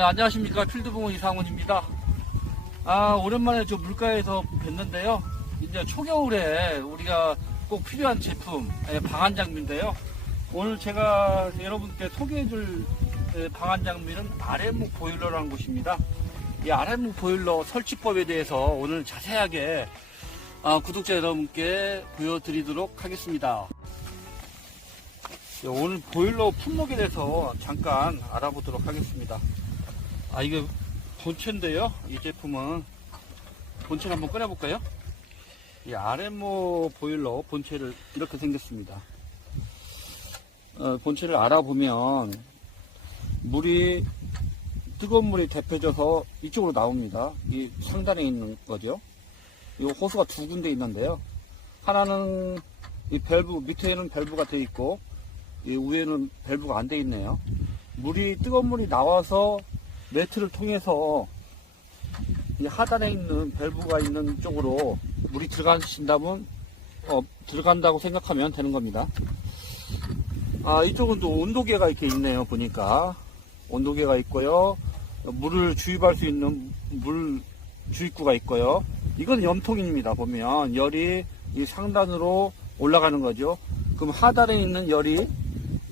네, 안녕하십니까. 필드부문 이상훈입니다. 오랜만에 저 물가에서 뵀는데요. 이제 초겨울에 우리가 꼭 필요한 제품, 방한 장비인데요. 오늘 제가 여러분께 소개해줄 방한 장비는 아랫목 보일러라는 곳입니다. 이 아랫목 보일러 설치법에 대해서 오늘 자세하게 구독자 여러분께 보여드리도록 하겠습니다. 오늘 보일러 품목에 대해서 잠깐 알아보도록 하겠습니다. 이게 본체인데요. 이 제품은 본체를 한번 꺼내볼까요? 이 아랫목 보일러 본체를 이렇게 생겼습니다. 본체를 알아보면 뜨거운 물이 데펴져서 이쪽으로 나옵니다. 이 상단에 있는 거죠. 이 호수가 두 군데 있는데요. 하나는 이 밸브, 밑에는 밸브가 되어 있고 이 위에는 밸브가 안 되어 있네요. 뜨거운 물이 나와서 매트를 통해서 이 하단에 있는 밸브가 있는 쪽으로 물이 들어간다면 들어간다고 생각하면 되는 겁니다. 이쪽은 또 온도계가 이렇게 있네요. 보니까 온도계가 있고요. 물을 주입할 수 있는 물 주입구가 있고요. 이건 염통입니다. 보면 열이 이 상단으로 올라가는 거죠. 그럼 하단에 있는 열이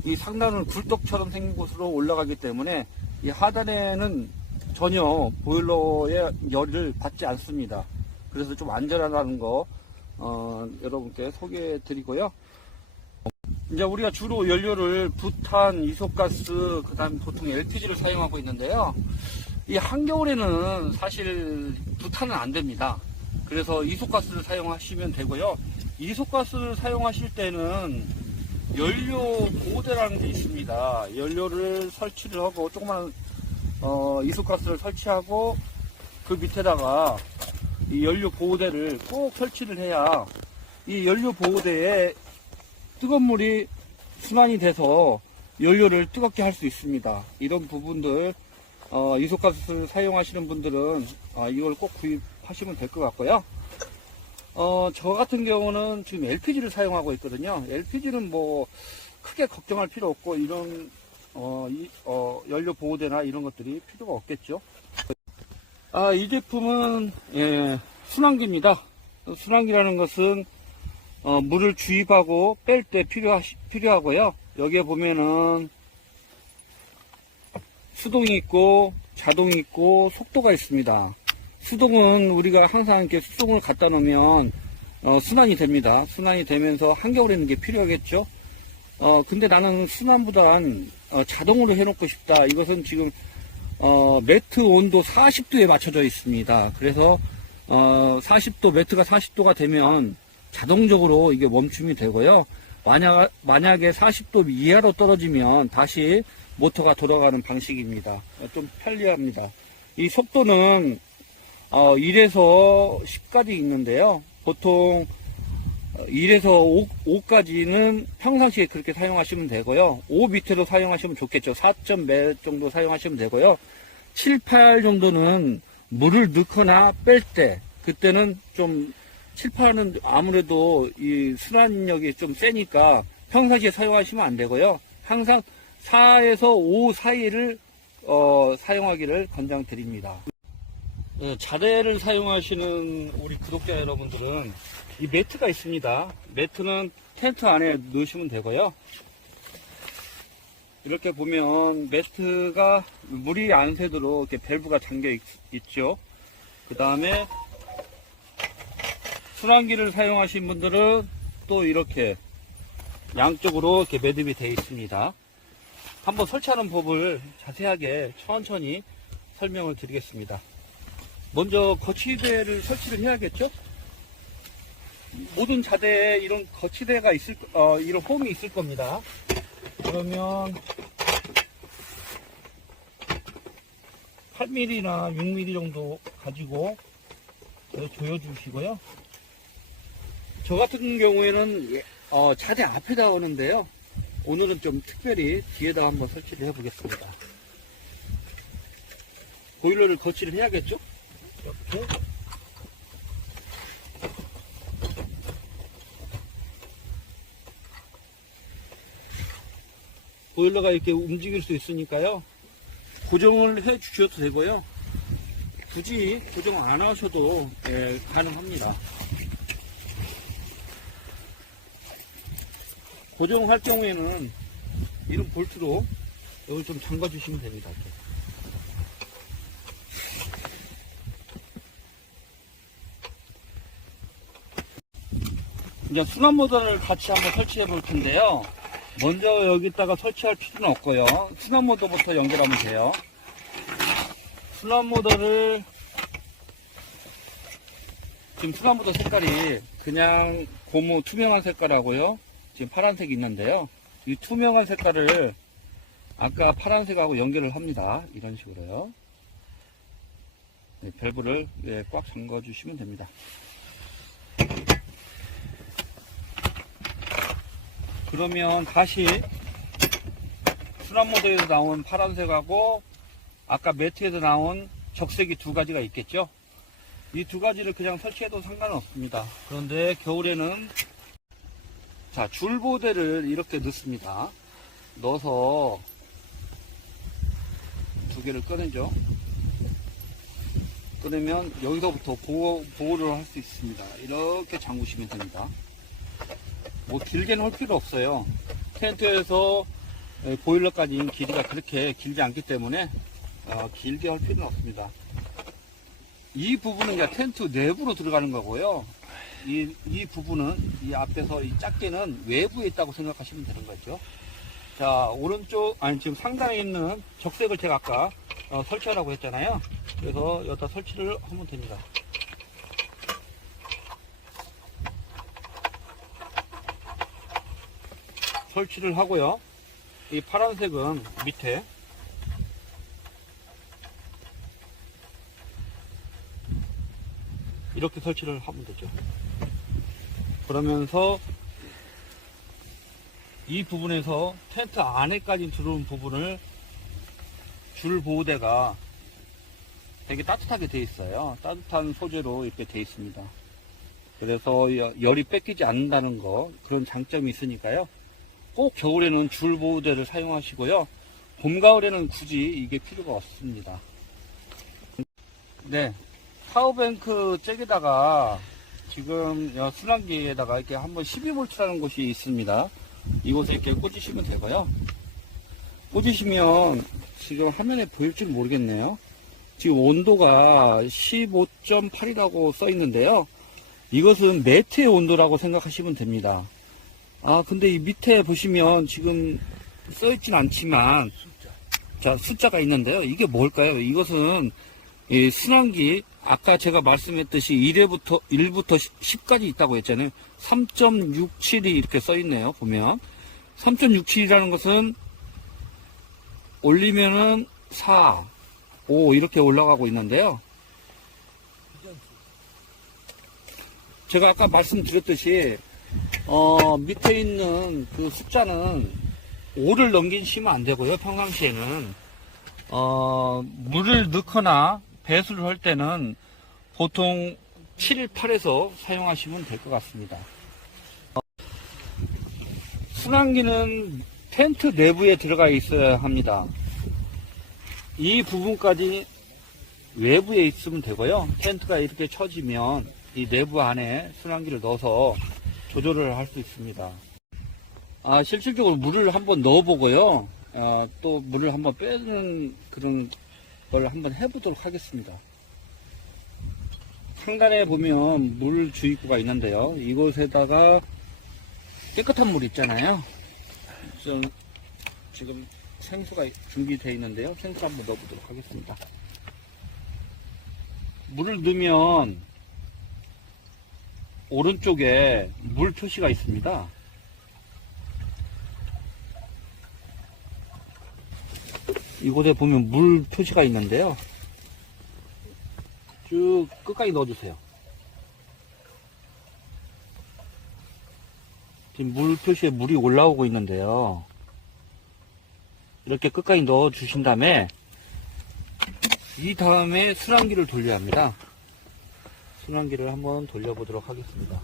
이 상단은 굴떡처럼 생긴 곳으로 올라가기 때문에 이 하단에는 전혀 보일러의 열을 받지 않습니다. 그래서 좀 안전하다는 거 여러분께 소개해 드리고요. 이제 우리가 주로 연료를 부탄, 이소가스, 그 다음에 보통 LPG를 사용하고 있는데요. 이 한겨울에는 사실 부탄은 안 됩니다. 그래서 이소가스를 사용하시면 되고요. 이소가스를 사용하실 때는 연료 보호대라는 게 있습니다. 연료를 설치를 하고 조그마한 이소가스를 설치하고 그 밑에다가 이 연료 보호대를 꼭 설치를 해야 이 연료 보호대에 뜨거운 물이 순환이 돼서 연료를 뜨겁게 할 수 있습니다. 이런 부분들 이소가스를 사용하시는 분들은 이걸 꼭 구입하시면 될 것 같고요. 저 같은 경우는 지금 LPG를 사용하고 있거든요. LPG는 뭐 크게 걱정할 필요 없고 이런 연료 보호대나 이런 것들이 필요가 없겠죠. 이 제품은 순환기입니다. 순환기라는 것은 물을 주입하고 뺄 때 필요하고요. 여기에 보면은 수동이 있고 자동이 있고 속도가 있습니다. 수동은 우리가 항상 이렇게 수동을 갖다 놓으면 순환이 됩니다. 순환이 되면서 한겨울에는 이게 필요하겠죠. 근데 나는 순환보단 자동으로 해놓고 싶다. 이것은 지금 매트 온도 40도에 맞춰져 있습니다. 그래서 40도, 매트가 40도가 되면 자동적으로 이게 멈춤이 되고요. 만약에 40도 이하로 떨어지면 다시 모터가 돌아가는 방식입니다. 좀 편리합니다. 이 속도는 1에서 10까지 있는데요. 보통 1에서 5까지는 평상시에 그렇게 사용하시면 되고요. 5 밑으로 사용하시면 좋겠죠. 4점 몇 정도 사용하시면 되고요. 7, 8 정도는 물을 넣거나 뺄 때, 그때는 좀 7, 8은 아무래도 이 순환력이 좀 세니까 평상시에 사용하시면 안 되고요. 항상 4에서 5 사이를 사용하기를 권장드립니다. 자대를 사용하시는 우리 구독자 여러분들은 이 매트가 있습니다. 매트는 텐트 안에 넣으시면 되고요. 이렇게 보면 매트가 물이 안 새도록 이렇게 밸브가 잠겨 있죠. 그 다음에 순환기를 사용하신 분들은 또 이렇게 양쪽으로 이렇게 매듭이 되어 있습니다. 한번 설치하는 법을 자세하게 천천히 설명을 드리겠습니다. 먼저 거치대를 설치를 해야겠죠? 모든 자대에 이런 거치대가 이런 홈이 있을 겁니다. 그러면 8mm나 6mm 정도 가지고 조여주시고요. 저 같은 경우에는 자대 앞에다 오는데요. 오늘은 좀 특별히 뒤에다 한번 설치를 해보겠습니다. 보일러를 거치를 해야겠죠? 이렇게. 보일러가 이렇게 움직일 수 있으니까요. 고정을 해 주셔도 되고요. 굳이 고정 안 하셔도 가능합니다. 고정할 경우에는 이런 볼트로 여기 좀 잠가 주시면 됩니다. 이렇게. 이제 순환 모터를 같이 한번 설치해 볼 텐데요. 먼저 여기다가 설치할 필요는 없고요. 순환 모터부터 연결하면 돼요. 순환 모터를 지금 순환 모터 색깔이 그냥 고무 투명한 색깔하고요. 지금 파란색이 있는데요. 이 투명한 색깔을 아까 파란색하고 연결을 합니다. 이런 식으로요. 네, 밸브를 꽉 잠가 주시면 됩니다. 그러면 다시 순환 모드에서 나온 파란색하고 아까 매트에서 나온 적색이 두 가지가 있겠죠. 이 두 가지를 그냥 설치해도 상관은 없습니다. 그런데 겨울에는 자, 줄보대를 이렇게 넣습니다. 넣어서 두 개를 꺼내죠. 꺼내면 여기서부터 보호를 할 수 있습니다. 이렇게 잠그시면 됩니다. 뭐 길게는 할 필요 없어요. 텐트에서 보일러까지 길이가 그렇게 길지 않기 때문에 길게 할 필요는 없습니다. 이 부분은 이제 텐트 내부로 들어가는 거고요. 이 부분은 이 앞에서 이 작게는 외부에 있다고 생각하시면 되는 거죠. 자, 오른쪽 지금 상단에 있는 적색을 제가 아까 설치하라고 했잖아요. 그래서 여기다 설치를 하면 됩니다. 설치를 하고요. 이 파란색은 밑에 이렇게 설치를 하면 되죠. 그러면서 이 부분에서 텐트 안에까지 들어온 부분을 줄 보호대가 되게 따뜻하게 되어 있어요. 따뜻한 소재로 이렇게 되어 있습니다. 그래서 열이 뺏기지 않는다는 거, 그런 장점이 있으니까요. 꼭 겨울에는 줄 보호대를 사용하시고요. 봄, 가을에는 굳이 이게 필요가 없습니다. 네. 파워뱅크 잭에다가 지금 순환기에다가 이렇게 한번 12V라는 곳이 있습니다. 이곳에 이렇게 꽂으시면 되고요. 꽂으시면 지금 화면에 보일지 모르겠네요. 지금 온도가 15.8이라고 써 있는데요. 이것은 매트의 온도라고 생각하시면 됩니다. 근데 이 밑에 보시면 지금 써 있진 않지만 자, 숫자가 있는데요. 이게 뭘까요? 이것은 이 순환기 아까 제가 말씀했듯이 1부터 10까지 있다고 했잖아요. 3.67이 이렇게 써 있네요. 보면 3.67이라는 것은 올리면은 4, 5 이렇게 올라가고 있는데요. 제가 아까 말씀드렸듯이 밑에 있는 그 숫자는 5를 넘기시면 안 되고요. 평상시에는 물을 넣거나 배수를 할 때는 보통 7, 8에서 사용하시면 될 것 같습니다. 순환기는 텐트 내부에 들어가 있어야 합니다. 이 부분까지 외부에 있으면 되고요. 텐트가 이렇게 쳐지면 이 내부 안에 순환기를 넣어서 조절을 할 수 있습니다. 실질적으로 물을 한번 넣어보고요. 또 물을 한번 빼는 그런 걸 한번 해보도록 하겠습니다. 상단에 보면 물 주입구가 있는데요. 이곳에다가 깨끗한 물 있잖아요. 지금 생수가 준비되어 있는데요. 생수 한번 넣어보도록 하겠습니다. 물을 넣으면 오른쪽에 물 표시가 있습니다. 이곳에 보면 물 표시가 있는데요. 쭉 끝까지 넣어주세요. 지금 물 표시에 물이 올라오고 있는데요. 이렇게 끝까지 넣어 주신 다음에 이 다음에 순환기를 돌려야 합니다. 순환기를 한번 돌려보도록 하겠습니다.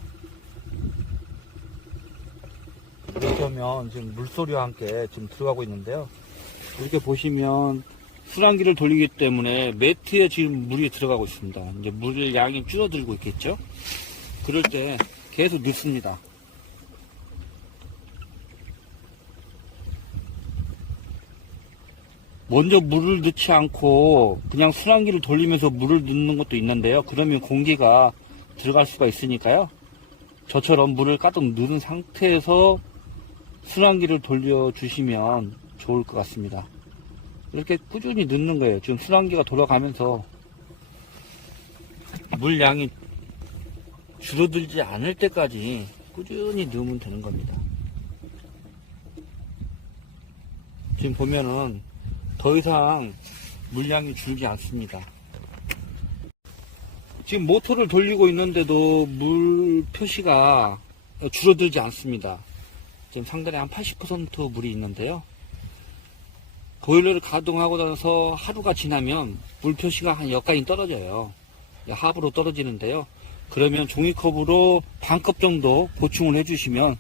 이렇게 하면 지금 물소리와 함께 지금 들어가고 있는데요. 이렇게 보시면 순환기를 돌리기 때문에 매트에 지금 물이 들어가고 있습니다. 이제 물 양이 줄어들고 있겠죠. 그럴 때 계속 넣습니다. 먼저 물을 넣지 않고 그냥 순환기를 돌리면서 물을 넣는 것도 있는데요. 그러면 공기가 들어갈 수가 있으니까요. 저처럼 물을 가득 넣은 상태에서 순환기를 돌려주시면 좋을 것 같습니다. 이렇게 꾸준히 넣는 거예요. 지금 순환기가 돌아가면서 물 양이 줄어들지 않을 때까지 꾸준히 넣으면 되는 겁니다. 지금 보면은 더 이상 물량이 줄지 않습니다. 지금 모터를 돌리고 있는데도 물 표시가 줄어들지 않습니다. 지금 상단에 한 80% 물이 있는데요. 보일러를 가동하고 나서 하루가 지나면 물 표시가 한 여기까지 떨어져요. 하부로 떨어지는데요. 그러면 종이컵으로 반컵 정도 보충을 해주시면,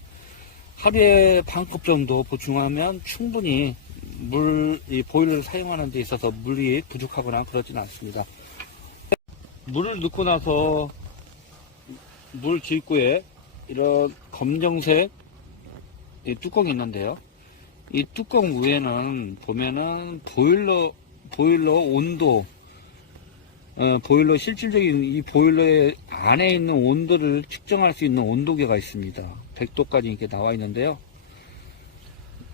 하루에 반컵 정도 보충하면 충분히 이 보일러를 사용하는 데 있어서 물이 부족하거나 그러지는 않습니다. 물을 넣고 나서 물 지입구에 이런 검정색 뚜껑이 있는데요. 이 뚜껑 위에는 보면은 보일러 온도, 보일러 실질적인 이 보일러의 안에 있는 온도를 측정할 수 있는 온도계가 있습니다. 100도까지 이렇게 나와 있는데요.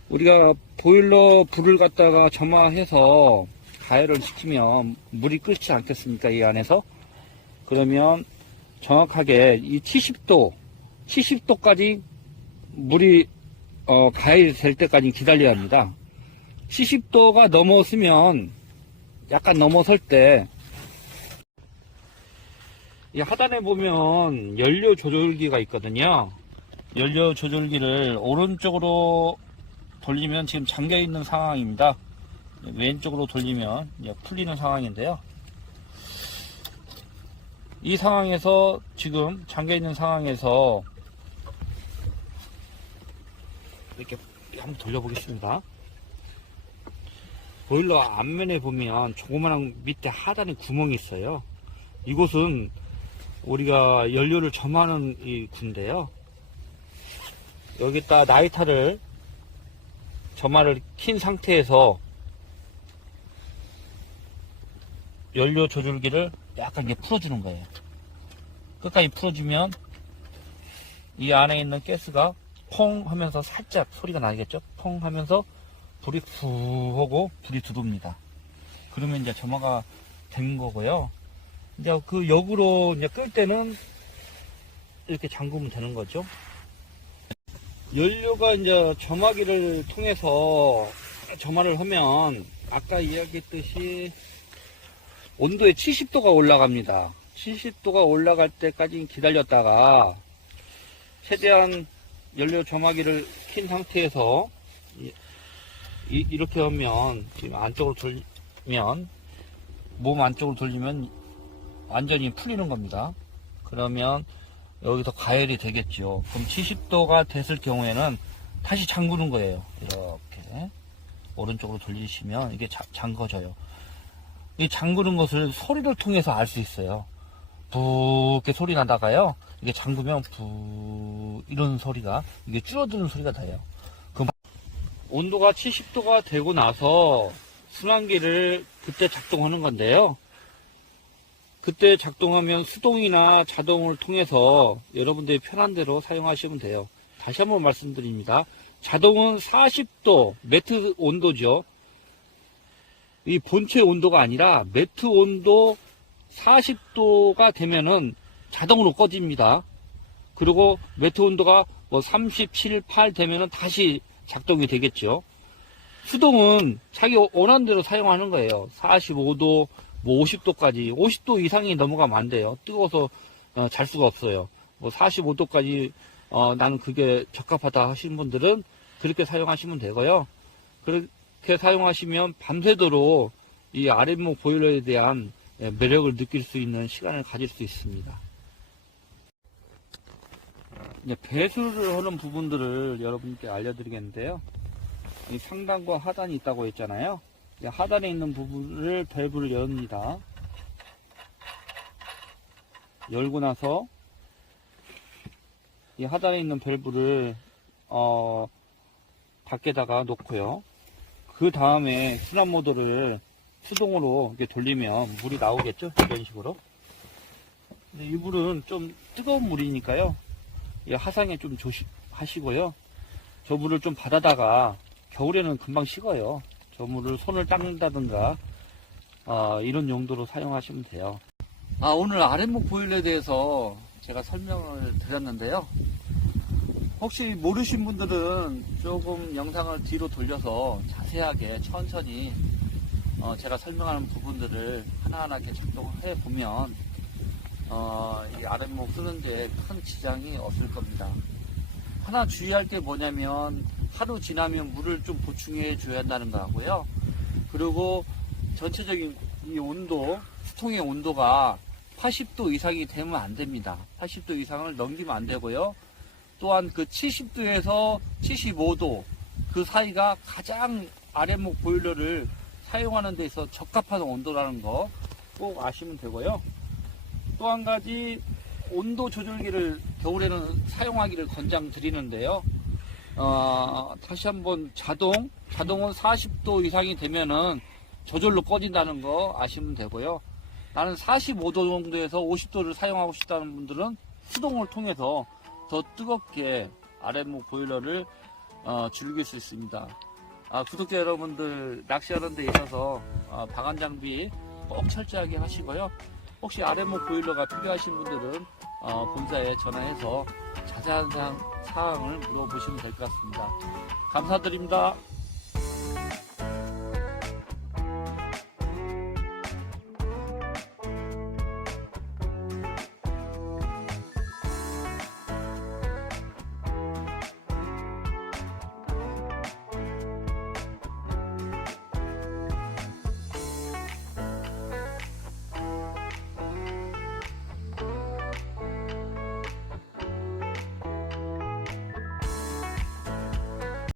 우리가 보일러 불을 갖다가 점화해서 가열을 시키면 물이 끓지 않겠습니까? 이 안에서. 그러면 정확하게 이 70도까지 물이 가열이 될 때까지 기다려야 합니다. 70도가 넘었으면, 약간 넘어설 때, 이 하단에 보면 연료 조절기가 있거든요. 연료 조절기를 오른쪽으로 돌리면 지금 잠겨 있는 상황입니다. 왼쪽으로 돌리면 이제 풀리는 상황인데요. 이 상황에서, 지금 잠겨 있는 상황에서 이렇게 한번 돌려보겠습니다. 보일러 앞면에 보면 조그마한 밑에 하단에 구멍이 있어요. 이곳은 우리가 연료를 점하는 이 군데요. 여기다 나이타를 점화를 킨 상태에서 연료 조절기를 약간 이제 풀어주는 거예요. 끝까지 풀어주면 이 안에 있는 가스가 퐁 하면서 살짝 소리가 나겠죠? 퐁 하면서 불이 푸 하고 불이 들어옵니다. 그러면 이제 점화가 된 거고요. 이제 그 역으로 이제 끌 때는 이렇게 잠그면 되는 거죠. 연료가 이제 점화기를 통해서 점화를 하면 아까 이야기했듯이 온도에 70도가 올라갑니다. 70도가 올라갈 때까지 기다렸다가 최대한 연료 점화기를 킨 상태에서 이렇게 하면, 지금 안쪽으로 돌리면, 몸 안쪽으로 돌리면 완전히 풀리는 겁니다. 그러면 여기서 가열이 되겠죠. 그럼 70도가 됐을 경우에는 다시 잠그는 거예요. 이렇게 오른쪽으로 돌리시면 이게 잠궈져요. 이 잠그는 것을 소리를 통해서 알 수 있어요. 붓게 소리 나다가요, 이게 잠그면 부 이런 소리가, 이게 줄어드는 소리가 나요. 그럼 온도가 70도가 되고 나서 순환기를 그때 작동하는 건데요. 그때 작동하면 수동이나 자동을 통해서 여러분들이 편한 대로 사용하시면 돼요. 다시 한번 말씀드립니다. 자동은 40도 매트 온도죠. 이 본체 온도가 아니라 매트 온도 40도가 되면은 자동으로 꺼집니다. 그리고 매트 온도가 뭐 37, 8 되면은 다시 작동이 되겠죠. 수동은 자기 원하는 대로 사용하는 거예요. 45도, 뭐 50도까지, 50도 이상이 넘어가면 안 돼요. 뜨거워서 잘 수가 없어요. 뭐 45도까지 나는 그게 적합하다 하시는 분들은 그렇게 사용하시면 되고요. 그렇게 사용하시면 밤새도록 이 아랫목 보일러에 대한 매력을 느낄 수 있는 시간을 가질 수 있습니다. 이제 배수를 하는 부분들을 여러분께 알려드리겠는데요. 이 상단과 하단이 있다고 했잖아요. 하단에 있는 부분을 밸브를 엽니다. 열고 나서 이 하단에 있는 밸브를 밖에다가 놓고요. 그 다음에 순환 모드를 수동으로 이렇게 돌리면 물이 나오겠죠? 이런 식으로. 근데 이 물은 좀 뜨거운 물이니까요. 하상에 좀 조심하시고요. 저 물을 좀 받아다가 겨울에는 금방 식어요. 저 물을 손을 닦는다든가 이런 용도로 사용하시면 돼요. 오늘 아랫목 보일러에 대해서 제가 설명을 드렸는데요. 혹시 모르신 분들은 조금 영상을 뒤로 돌려서 자세하게 천천히 제가 설명하는 부분들을 하나하나 이렇게 작동해 보면 이 아랫목 쓰는데 큰 지장이 없을 겁니다. 하나 주의할 게 뭐냐면 하루 지나면 물을 좀 보충해 줘야 한다는 거 하고요. 그리고 전체적인 이 온도, 수통의 온도가 80도 이상이 되면 안 됩니다. 80도 이상을 넘기면 안 되고요. 또한 그 70도에서 75도 그 사이가 가장 아랫목 보일러를 사용하는 데 있어 적합한 온도라는 거 꼭 아시면 되고요. 또 한 가지 온도 조절기를 겨울에는 사용하기를 권장드리는데요. 다시 한번 자동은 40도 이상이 되면은 저절로 꺼진다는 거 아시면 되고요. 나는 45도 정도에서 50도를 사용하고 싶다는 분들은 수동을 통해서 더 뜨겁게 아랫목 보일러를 즐길 수 있습니다. 구독자 여러분들 낚시하는 데 있어서 방한 장비 꼭 철저하게 하시고요. 혹시 아랫목 보일러가 필요하신 분들은 본사에 전화해서 자세한 사항을 물어보시면 될 것 같습니다. 감사드립니다.